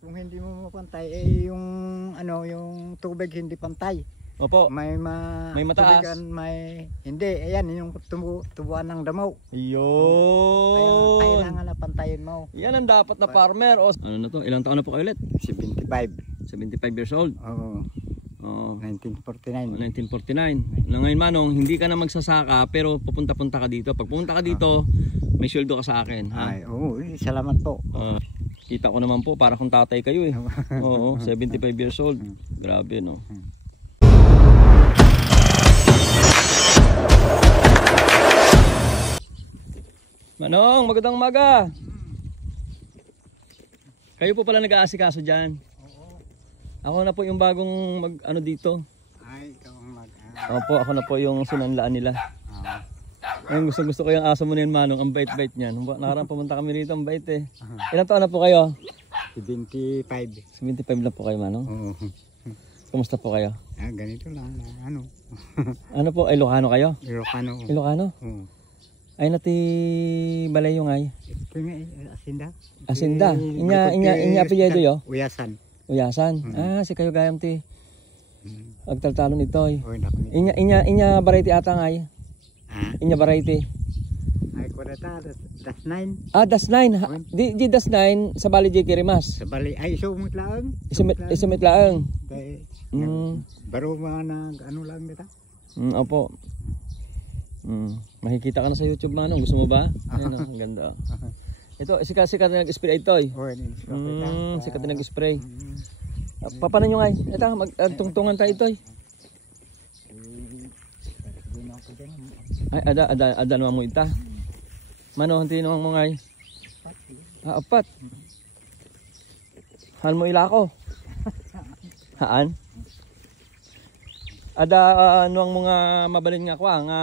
kung hindi mo mapantay, eh yung ano, yung tubig hindi pantay. Opo. May mataas. tubigan, may hindi. Ayan yung tubuan ng damo. Yun. Kailangan na pantayin mo. Yan ang dapat na farmer. O, ano na to? Ilang taon na po kayo ulit? 75. 75 years old. Oo. Oh, 1949. 1949. Na ngayon Manong, hindi ka na magsasaka pero pupunta-punta ka dito. Pag pumunta ka dito, may sweldo ka sa akin. Ha? Ay, oo, salamat po. Kita ko naman po, para kung tatay kayo eh. Oo, 75 years old. Grabe no. Manong, magandang umaga. Kayo po pala nag-aasikaso dyan. Ako na po yung bagong ano dito. Ay, ikaw ang Opo, ako na po yung sinanlaan nila. Ngayon gusto ko yung aso mo na yun, Manong. Ang bait-bait niyan. Nakarang pumunta kami rito, ang bait eh. Ilan taon na po kayo? 75. 75 na po kayo, Manong. Oo. Kumusta po kayo? Ganito lang. Ano? Ano po, Ilocano kayo? Ilocano. Ilocano? Oo. Ay nati balay yung ay. Ito nga, Asinda. Asinda. Inya apelyido yo? Uyasan. Uyasan. Si kayo gayam ti. Agtaltalon ito ay. Inya variety ata nga ay. Inya variety. Ay ko data, das 9. Das 9. Di das 9 sa Bali J. Kirimas. Sa Bali ay sumit laang. Isumit laang. Baro mga nag ano lang dito. Opo. Makikita ka na sa YouTube, Manong. Gusto mo ba? Ayun, ang ganda. Ito, sikat na nag-spray ito eh. Sikat na nag-spray. Paano nyo nga eh? Ito, magtungtungan tayo ito eh. Ay, ada naman mo ita. Mano, hantiin naman mo nga eh. Apat. Hal mo ilako. Haan? Ada ano ang mga mabalin nga kwa nga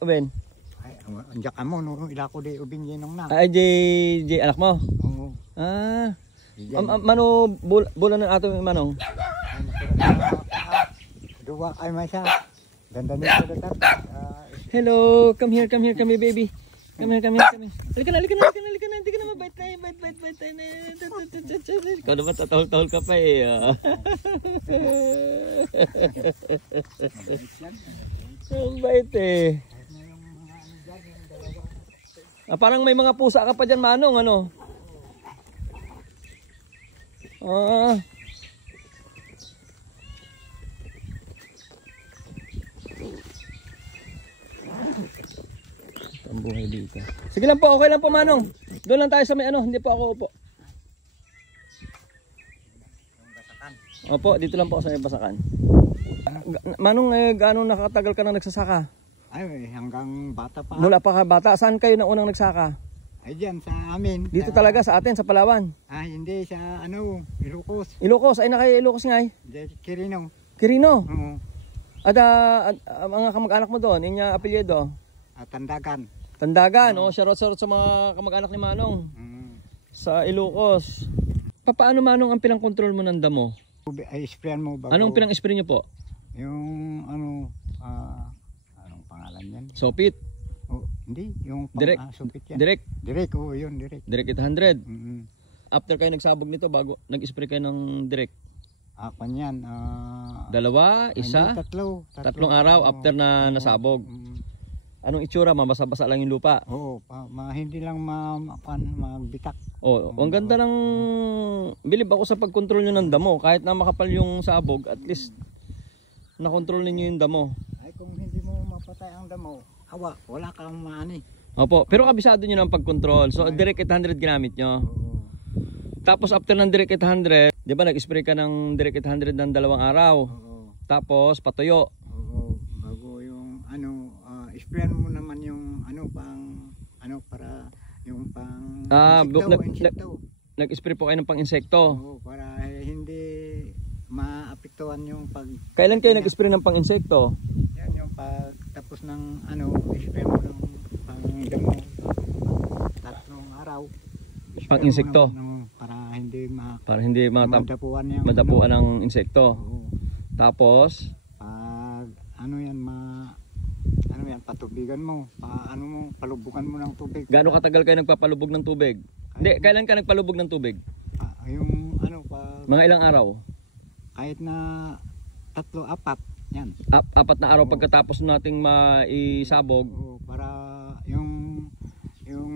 Ben. Ay, anjak amo no ilako di ubing yen nang na. Ay J anak mo. Oo. Mano bulan ng ato Manong. Dua ay may sa. Ganda nito datar. Hello, come here baby. Come here. Halika na. Hindi ka na mabait tayo. Bait. Ikaw naman tatahol-tahol ka pa eh. Ang bait eh. Parang may mga pusa ka pa dyan, Manong, ano? Ang buhay dito. Sige lang po, okay lang po, Manong. Doon lang tayo sa may ano, hindi po ako upo. Opo, dito lang po sa may basakan. Manong, gaano nakatagal ka na nagsasaka? Ay, hanggang bata pa. Mula pa ka bata, saan kayo na unang nagsaka? Ay, diyan sa amin. Dito talaga sa atin, sa Palawan? Ay, hindi, sa ano, Ilocos. Ilocos, ay na kayo Ilocos nga eh? Quirino. Quirino? Oo. Mga kamag-anak mo doon, inya apelyido? Tandagan. Tandagan, shoutout sa mga kamag-anak ni Manong. Sa Ilocos. Paano, Manong, ang pinang-control mo ng damo? Ay, sprayan mo bago. Anong pinang-spray nyo po? Yung ano, anong pangalan yan? Sopit? Hindi, yung direct. Sopit yan. Direct? Direct, yun, direct. Direct 800? After kayo nagsabog nito, bago nag-spray kayo ng direct? Kanyan. Dalawa? Isa? Tatlong araw after na nasabog. Anong itsura? Mabasa-basa lang yung lupa? Oo, hindi lang magbitak. Ang ganda ng bilib ako sa pagkontrol nyo ng damo. Kahit na makapal yung sabog, at least nakontrol ninyo yung damo. Ay, kung hindi mo mapatay ang damo, wala kang maani. Opo, pero kabisado nyo ng pagkontrol. So, direct 800 ginamit nyo. Tapos after ng direct 800, di ba nag-spray ka ng direct 800 ng 2 araw? Tapos patuyo. Bago yung ano, sprayan mo naman yung ano para yung pang insekto. Nag-spray po kayo ng pang-insekto? Oo, para hindi maapektuhan yung pag... Kailan kayo nag-spray ng pang-insekto? Yan yung pag tapos ng ano, spray mo ng pang-damo 3 araw. Pang-insekto? Para hindi madapuan ng insekto. Tapos pag ano yan patubigan mo, palubukan mo ng tubig. Gaano katagal kayo nagpapalubog ng tubig? Hindi, kailan ka nagpalubog ng tubig? yung ano pa Mga ilang araw? kahit na 3-4 yan. Apat na araw pagkatapos nating maisabog. Oo, para yung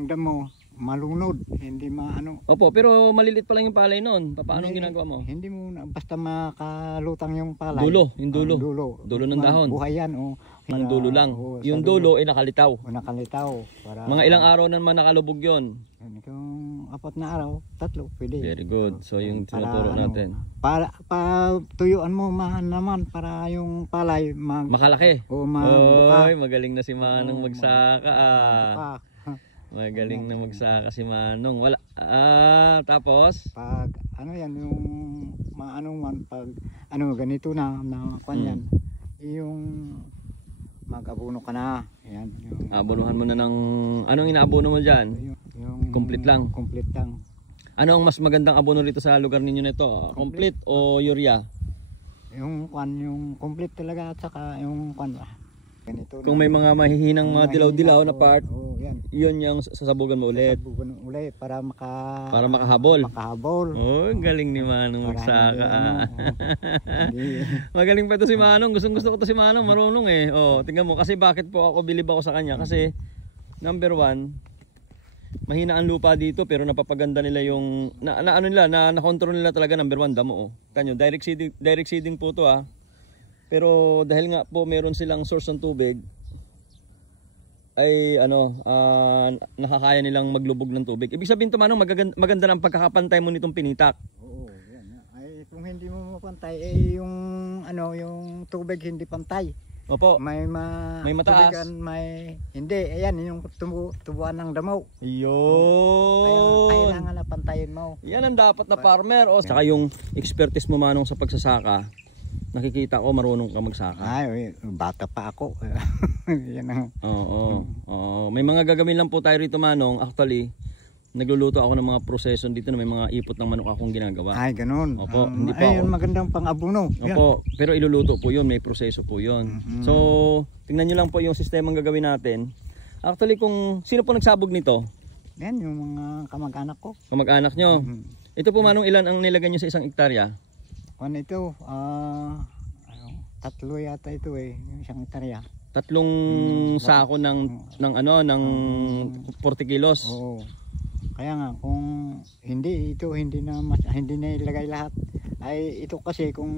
damo malunod, hindi maano. Opo, pero malilit pa lang yung palay noon. Paano ang ginagawa mo? Hindi mo basta makalutang yung palay. Dulo, yung dulo. Dulo Ng dahon. Buhay yan. Ang dulo lang. Oo, Yung sa dulo ay nakalitaw. O nakalitaw. Para, Mga ilang araw naman nakalubog yon. Kung 4 na araw, 3, pwede. Very good. So yung Para, tinuturo ano, natin. Para tuyuan mo naman para yung palay Makalaki. o mabuka. Oy, magaling na si Manong Oo, magsaka. Buka. Magaling na magsaka si Manong. Wala. Tapos? Pag ano yan yung maano man pag ano ganito na kanyan yung mag-abono ka na. Yan yung Abonuhan mo na ng anong inaabono mo diyan? yung Complete lang. Complete lang. Ano ang mas magandang abono rito sa lugar ninyo nito? Complete o urea? Yung yung complete talaga at saka yung ganito. Kung may mga mahihinang mga dilaw-dilaw na part, oh, yan. yun yung sasabugan mo ulit. Sasabugan ulit para makahabol. Makahabol. Oh, galing ni Manong magsaka. Hindi. Magaling pa ito si Manong. Gusto ko to si Manong, marunong eh. Oh, tingnan mo kasi bakit po ako bilib ako sa kanya kasi number 1, mahina ang lupa dito pero napapaganda nila yung na-control nila talaga number 1 damo oh. Kanyo, direct seeding po to ah. Pero dahil nga po meron silang source ng tubig ay nakakaya nilang maglubog ng tubig. Ibig sabihin to Manong maganda ng pagkakapantay mo nitong pinitak. Oo, yan. Ay kung hindi mo mapantay yung yung tubig hindi pantay. Opo. May mataas. tubigan, hindi. Ayan yung tubuan ng damo. Ayun. Kailangan na pantayin mo. Yan ang dapat na farmer. Saka yung expertise mo Manong sa pagsasaka. Nakikita ko marunong ka magsaka. Ay, bata pa ako. Yan ang. Oo. May mga gagawin lang po tayo rito Manong. Actually, nagluluto ako ng mga proseso dito na may mga ipot ng manok akong ginagawa. Ay, ganun. Opo, hindi pa Ayun, ako. magandang pang-abono. Opo, pero iluluto po yun, may proseso po yun. So, tingnan nyo lang po yung sistemang gagawin natin. Actually, kung sino po nagsabog nito? Yan, yung mga kamag-anak ko. Kamag-anak nyo. Ito po Manong, ilan ang nilagay nyo sa isang hektarya? Ano ito? 3 yata ito yung isang hektarya. 3 sako ng 40 kilos. Oo. Kaya nga kung hindi na ilagay lahat ay ito kasi kung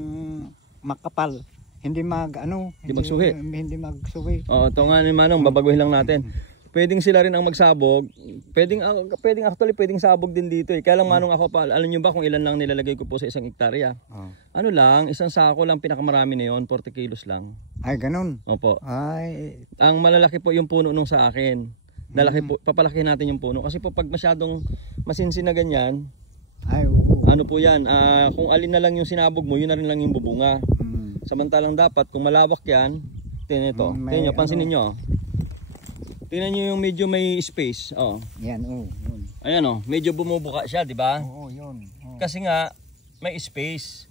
makapal hindi magsuhi. Hindi magsuhi. Oo, ito nga ni Manong, babaguhin lang natin. Pwedeng sila rin ang magsabog. Pwedeng sabog din dito eh. Kaya lang Manong ako pa, alam niyo ba kung ilan lang nilalagay ko po sa isang hektarya? Ano lang, isang sako lang pinakamarami na yon, 40 kilos lang. Ay, ganun. Opo. Ay, Ang malalaki po yung puno nung sa akin. Papalakihin natin yung puno. Kasi po pag masyadong masinsin na ganyan, ay, oo. ano po yan, kung alin na lang yung sinabog mo, yun na rin lang yung bubunga. Samantalang dapat, kung malawak yan, tingnan ito. Tingnan nyo, pansinin nyo. Tingnan nyo yung medyo may space. Oh. Yan, oo. Ayan oh, medyo bumubuka siya, di ba? Oo, yun. Kasi nga, may space.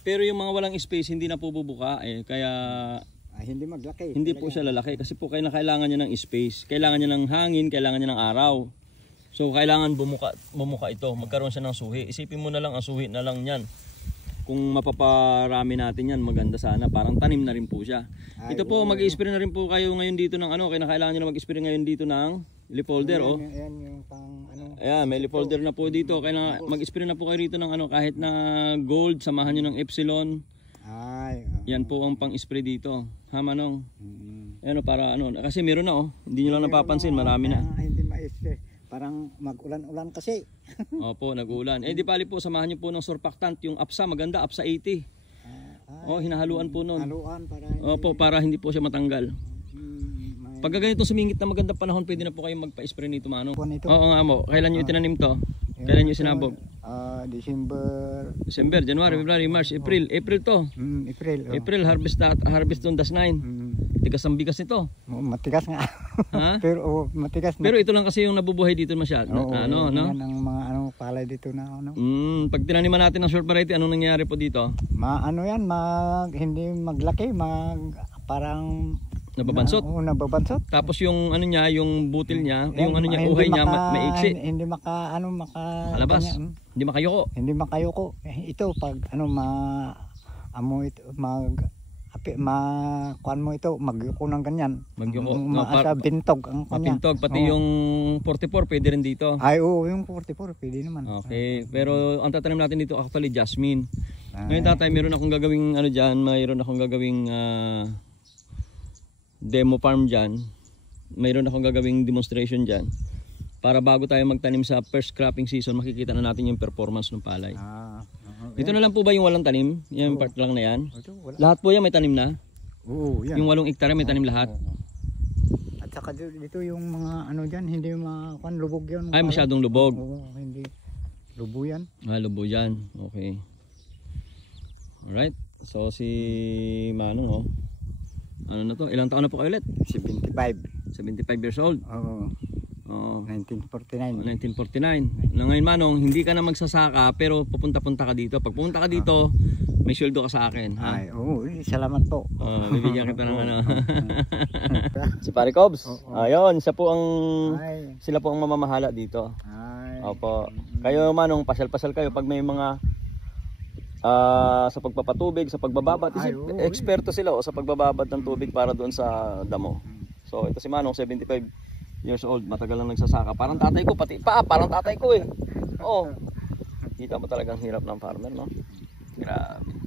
Pero yung mga walang space, hindi na po bubuka eh. Kaya Ay, hindi maglaki. hindi po siya lalaki. Kasi po kailangan niya ng space. Kailangan niya ng hangin, kailangan niya ng araw. So kailangan bumuka ito. Magkaroon siya ng suhi. Isipin mo na lang ang suhi na lang yan. Kung mapaparami natin yan, maganda sana. Parang tanim na rin po siya. Ay, Ito po, mag-i-spray na rin po kayo ngayon dito ng kailangan nyo na mag-spray ngayon dito ng leaf folder. Oh. Ayan yung pang Ayan, may leaf folder na po dito. Kailangan mag-spray na po kayo rito ng kahit na gold, samahan nyo ng epsilon. Ay. Yan po ang pang-spray dito. Ha, Manong? Ayan para kasi meron na Hindi nyo lang napapansin, marami na. Hindi ma-spray. Parang mag-ulan-ulan kasi. Opo, nag-ulan. Di pali po, samahan nyo po ng surfactant. Yung APSA, maganda, APSA 80. Hinahaluan po nun. Haluan para Opo, para hindi po siya matanggal. Pagka ganitong sumingit na magandang panahon, pwede na po kayong magpa-spray nito, Manong. Oo nga mo. Kailan nyo itinanim to? Kailan nyo sinabog? December, January, February, March, April. April to. April, harvest on das 9. Tigas ang bigas nito. Matigas nga. Ha? Pero matigas na. Pero ito lang kasi yung nabubuhay dito masyado. Yan ang mga palay dito na Pag tinaniman natin ng short variety, anong nangyari po dito? hindi maglaki, parang Nababansot. Oo, nababansot. Tapos yung ano niya, yung butil niya, Yan, yung ano niya, hindi uhay niya, maka- maiksi. Hindi maka Alabas. ganyan, Hindi makayoko. hindi makayoko. Ito pag amo ito kuan mo ito magyuko ng ganyan. Magyuko. Maasa bintog ang kanya. Mapintog, pati Oo. yung 44 pwede rin dito. Ay oo, yung 44 pwede naman. Okay, pero ang tatanim natin dito actually jasmine. Ay. Ngayon tatay, meron akong gagawing ano diyan, mayroon akong gagawing demo farm diyan. Mayroon akong gagawing demonstration diyan. Para bago tayo magtanim sa first cropping season, makikita na natin yung performance ng palay. Ito na lang po ba yung walang tanim? Yung part lang na yan? Ito, wala. Lahat po yan may tanim na? Oo, yan. Yung 8 hektare may tanim lahat? Oo. At saka dito yung mga ano diyan, hindi kuan lubog 'yon. Ay, masyadong lubog. Oo, hindi. Lubo yan. Lubo yan. Okay. Alright. So si Manong ano na to? Ilang taon na po kayo ulit? 75. 75 years old. Oo. Oo. 1949. 1949. Na ngayon Manong, hindi ka na magsasaka pero pupunta-punta ka dito. Pag pumunta ka dito, may sweldo ka sa akin. Ha? Ay, oo, salamat po. Bibigyan kita ng ano. Si Pare Cobs. Ayun, sila po ang mamamahala dito. Ay. Opo. Kayo Manong, pasyal-pasyal kayo pag may mga sa pagpapatubig, sa pagbababad. Ay, oo, Eksperto sila sa pagbababad ng tubig para doon sa damo. So ito si Manong, 75 years old, matagal lang nagsasaka. Parang tatay ko, pati pa, parang tatay ko eh. Oo. Kita mo talagang hirap ng farmer, no? Grabe.